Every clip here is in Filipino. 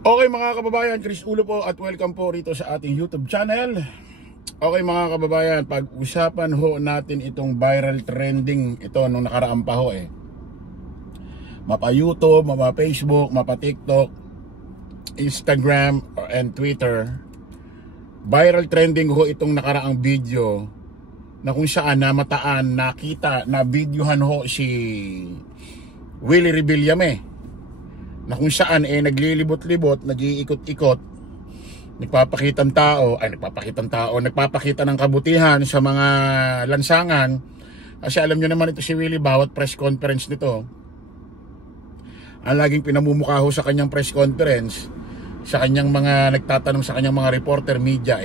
Okay mga kababayan, Chris Ulo po at welcome po rito sa ating YouTube channel. Okay mga kababayan, pag-usapan ho natin itong viral trending ito nung nakaraan pa ho Mapa YouTube, mapa Facebook, mapa TikTok, Instagram and Twitter. Viral trending ho itong nakaraang video na kung saan namataan, nakita, na videohan ho si Willie Rebillame, na kung saan naglilibot-libot, nag-iikot-ikot, nagpapakita ng kabutihan sa mga lansangan. Kasi alam nyo naman ito si Willie, bawat press conference nito, ang laging pinamumukha ho sa kanyang press conference, sa kanyang mga nagtatanong sa kanyang mga reporter, media,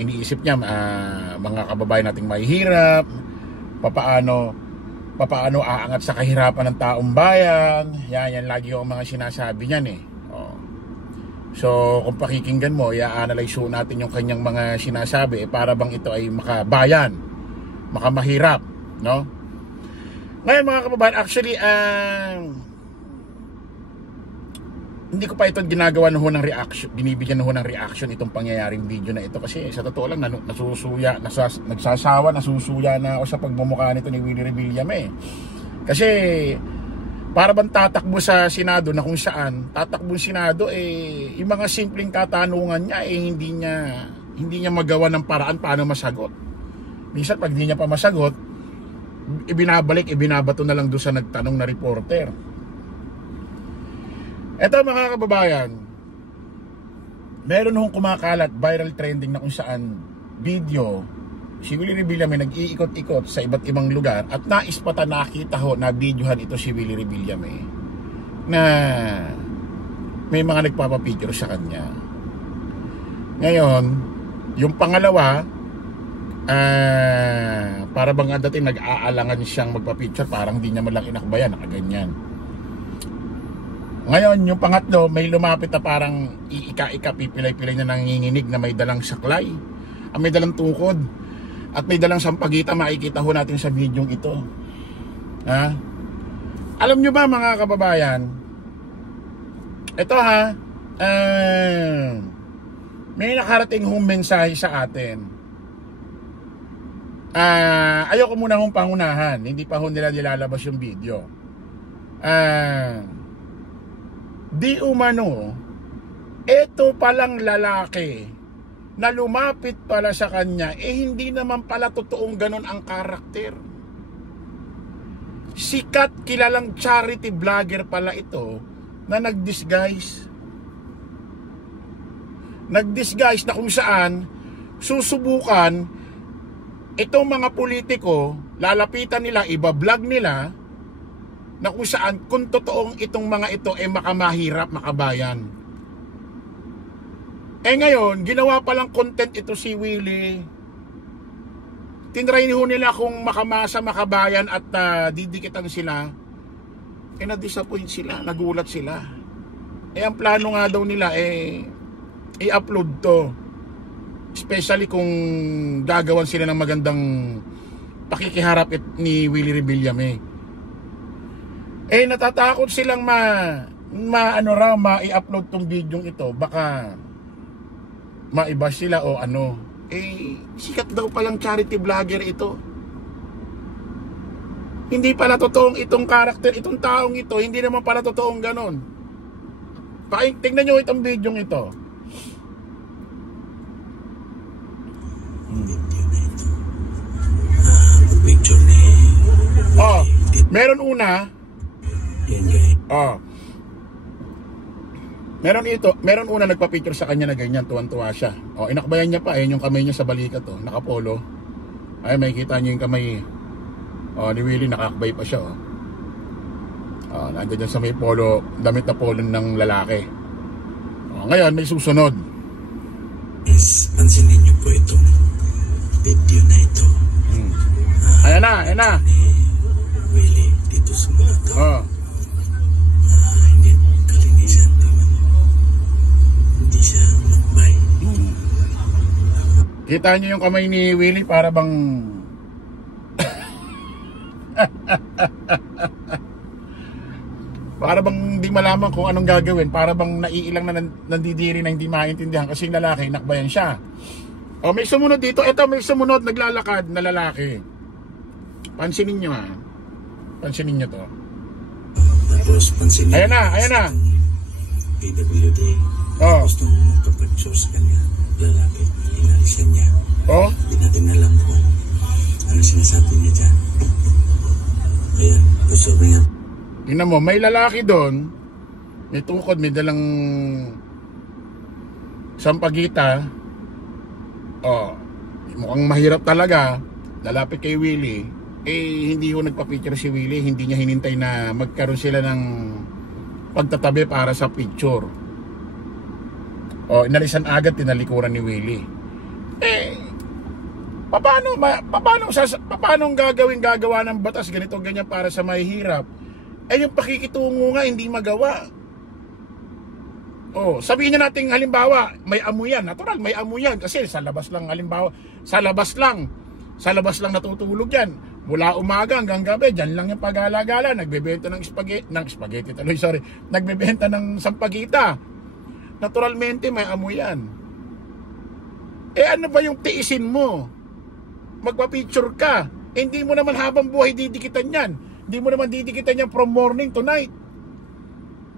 iniisip niya mga kababayan nating mahihirap, papaano aangat sa kahirapan ng taong bayan. Yan lagi yung mga sinasabi niyan So kung pakikinggan mo, i-analyze natin yung kanyang mga sinasabi, para bang ito ay makabayan, makamahirap, no? Ngayon mga kababayan, actually hindi ko pa ito ginagawa ng reaction, binibigyan ng reaction itong pangyayaring video na ito, kasi sa totoo lang nagsasawa na ako sa pagmumukha nito ni Willie Rebillame. Kasi para bang tatakbo sa Senado, na kung saan tatakbo sa Senado yung mga simpleng katanungan niya hindi niya magawa ng paraan paano masagot. Minsan pag hindi niya pa masagot, ibinabato na lang doon sa nagtanong na reporter. Eto mga kababayan, meron hong kumakalat, viral trending, na kung saan video si Willie Rebillame nag-iikot-ikot sa iba't ibang lugar, at nakita ho na videohan ito si Willie Rebillame na may mga nagpapapicture sa kanya. Ngayon, yung pangalawa, para bang dating nag-aalangan siyang magpapicture, parang di niya malang inakbayan, nakaganyan. Ngayon, yung pangatlo, may lumapit na parang iika-ika, pipilay-pilay na nanginginig, na may dalang saklay, may dalang tungkod, at may dalang sampagita. Makikita ho natin sa video ito. Alam nyo ba mga kababayan, ito may nakarating hong mensahe sa atin. Ayoko muna hong pangunahan, hindi pa ho nila nilalabas yung video. Di umano, eto palang lalaki na lumapit pala sa kanya, hindi naman pala totoong ganon ang karakter. Sikat, kilalang charity vlogger pala ito na nag-disguise na kung saan susubukan itong mga politiko, lalapitan nila, iba-vlog nila, na kung saan kung totoong itong mga ito makamahirap, makabayan. Ngayon, ginawa palang content ito si Willie. Tinry ho nila kung makamasa, makabayan, at didikitan sila. Na-disappoint sila, nagulat sila. Ang plano nga daw nila i-upload to. Especially kung gagawan sila ng magandang pakikiharap ni Willie Rebillame. Natatakot silang i-upload tong video ito, baka maiba sila o ano. Sikat daw palang charity vlogger ito. Hindi pala totoong itong karakter, itong taong ito, hindi naman pala totoong ganon. Tingnan nyo itong video ito. Meron una. Meron una nagpa-picture sa kanya na ganyan, tuwan-tuwa siya. Inakbayan niya pa, yung kamay niya sa balikat, nakapolo. Makikita niyo yung kamay ni Willie, nakakbay pa siya. Nandiyan sa may polo, damit na polo ng lalaki. Ngayon, may susunod. Pansinin niyo po itong video na ito. Ayan na. Willie, dito sa mga ito. Kita niyo yung kamay ni Willie, para bang Para bang hindi malaman kung anong gagawin, para bang naiilang na nandidiri na hindi maintindihan kasi yung lalaki, nakbayan siya. O may sumunod dito, eto may sumunod, naglalakad na lalaki. Pansinin nyo ha. Pansinin nyo to. Tapos pansinin. Ayan na. PWD. Oh. Tapos nung magpapag-show sa kanya, lalapit, inalisan niya. Oh. Hindi natin alam kung ano sinasabi niya dyan. Ayan, gusto niya. Tingnan mo, may lalaki doon, may tukod, may dalang sampagita. Oh, mukhang mahirap talaga. Lalapit kay Willie. Hindi ko nagpa-picture si Willie. Hindi niya hinintay na magkaroon sila ng pagtatabi para sa picture. Oh, inalisan agad, tinalikuran ni Willie. Paano gagawa ng batas ganito ganyan para sa mahihirap? Yung pakikitungo nga hindi magawa. Oh, sabihin niya natin halimbawa, may amoy yan. Natural, may amoy yan kasi sa labas lang halimbawa, sa labas lang natutulog yan. Mula umaga hanggang gabi, diyan lang yung pag-alagala, nagbebenta ng nagbebenta ng sampagita. Naturalmente may amoy yan. Ano ba yung tiisin mo? Magpa-picture ka. Hindi mo naman habang buhay didikitan yan. Hindi mo naman didikitan yan from morning to night.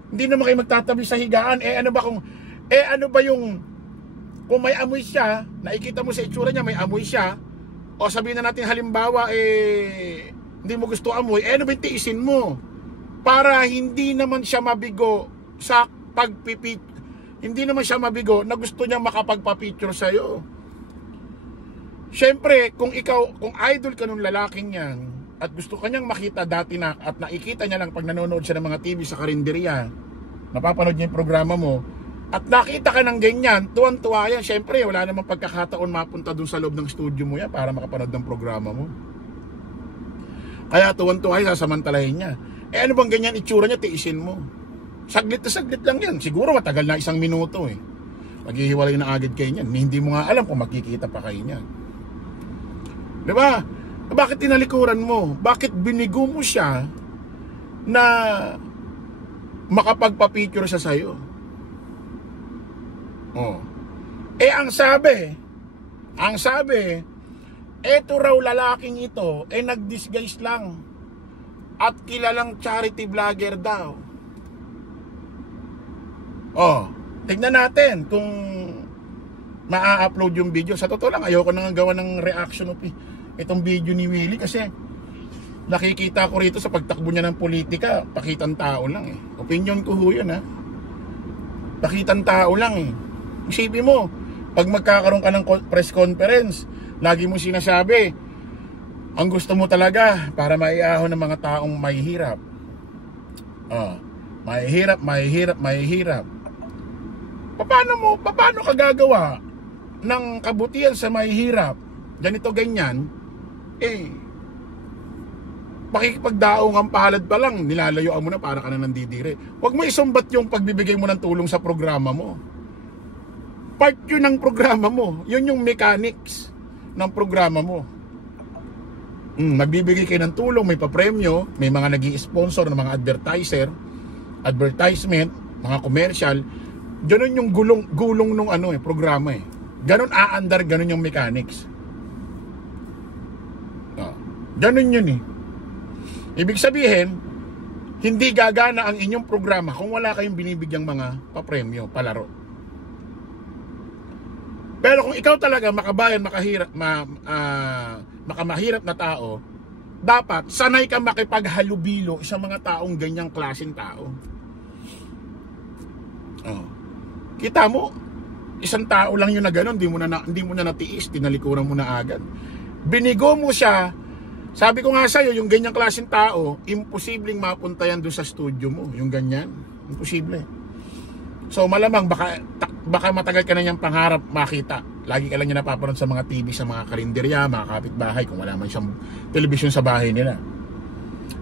Hindi naman kayo magtatabi sa higaan. Ano ba yung kung may amoy siya, nakikita mo sa itsura niya may amoy siya, o sabihin na natin halimbawa hindi mo gusto amoy, ano ba yung tiisin mo? Para hindi naman siya mabigo sa hindi naman siya mabigo na gusto niya makapagpa-picture sa'yo. Siyempre, kung idol ka nung lalaking yan, at gusto kanyang makita dati na, at nakikita niya lang pag nanonood siya ng mga TV sa karinderya, napapanood niya yung programa mo, at nakita ka ng ganyan, tuwan-tuwa yan. Siyempre, wala namang pagkakataon mapunta dun sa loob ng studio mo yan para makapanood ng programa mo. Kaya tuwan-tuwa yan, sasamantalahin niya. Ano bang ganyan itsura niya, tiisin mo. Saglit na saglit lang yan. Siguro matagal na 1 minuto Maghihiwalay na agad kayo niyan. Hindi mo nga alam kung makikita pa kayo niyan. Diba? Bakit tinalikuran mo? Bakit binigo mo siya na makapagpa-picture siya sa'yo? Ang sabi, eto raw lalaking ito, nag-disguise lang at kilalang charity vlogger daw. Tignan natin kung maa-upload yung video. Sa totoo lang, ayoko nang gawa ng reaction itong video ni Willie kasi nakikita ko rito sa pagtakbo niya ng politika, pakitang tao lang Opinion ko ho yun pakitang tao lang Isipin mo, pag magkakaroon ka ng press conference, lagi mo sinasabi, ang gusto mo talaga para maiahon ng mga taong mahihirap. Mahihirap. Paano ka gagawa ng kabutihan sa mahihirap? Ganito ganyan, pakikipagdaong ang palad pa lang, nilalayuan mo na para ka na nandidiri. Huwag mo isumbat yung pagbibigay mo ng tulong sa programa mo. Part yun ng programa mo. Yun yung mechanics ng programa mo. Magbibigay kayo ng tulong, may papremyo, may mga nag-i-sponsor ng mga advertisement, mga commercial. Ganun yung gulong nung programa Ganun aandar, ganun yung mechanics. Ganun yun Ibig sabihin, hindi gagana ang inyong programa kung wala kayong binibigyang mga papremyo, palaro. Pero kung ikaw talaga makabayan, makamahirap na tao, dapat sanay ka makipaghalubilo sa mga taong ganyang klaseng tao. Kita mo, isang tao lang yun na gano'n, hindi mo na natiis, tinalikuran mo na agad. Binigo mo siya. Sabi ko nga sa'yo, yung ganyang klaseng tao, imposibleng mapunta yan doon sa studio mo. Yung ganyan, imposible. So malamang baka matagal ka na niyang pangarap makita. Lagi ka lang niya napapanood sa mga TV, sa mga karinderya, mga kapitbahay, kung wala man siyang television sa bahay nila.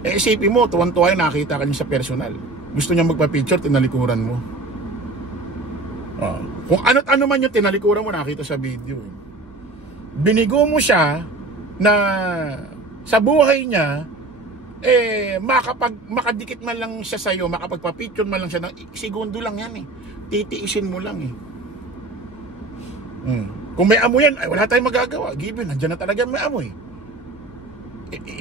Isipin mo, tuwan-tuwa nakita ka niya sa personal. Gusto niya magpa-picture, tinalikuran mo. Kung ano't ano man yung tinalikuran mo, nakita sa video. Binigo mo siya na sa buhay niya, makadikit man lang siya sa'yo, makapagpa-picture man lang siya ng segundo lang yan eh. Titiisin mo lang eh. Kung may amoy yan, ay wala tayong magagawa. Given, nandiyan na talaga may amoy.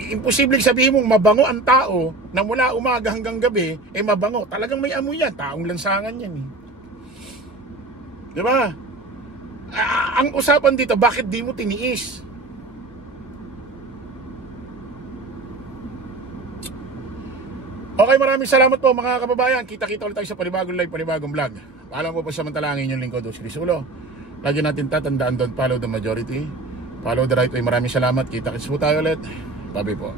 Imposible sabihin mong mabango ang tao na mula umaga hanggang gabi, mabango. Talagang may amoy yan. Taong lansangan yan eh. Diba? Ang usapan dito, bakit di mo tiniis? Okay, maraming salamat po mga kababayan. Kita-kita ulit tayo sa panibagong live, panibagong vlog. Alam po samantala ang inyong lingkod, Chris Ulo. Lagi natin tatandaan, don't follow the majority. Follow the right way. Maraming salamat. Kita-kits po tayo ulit. Bye po.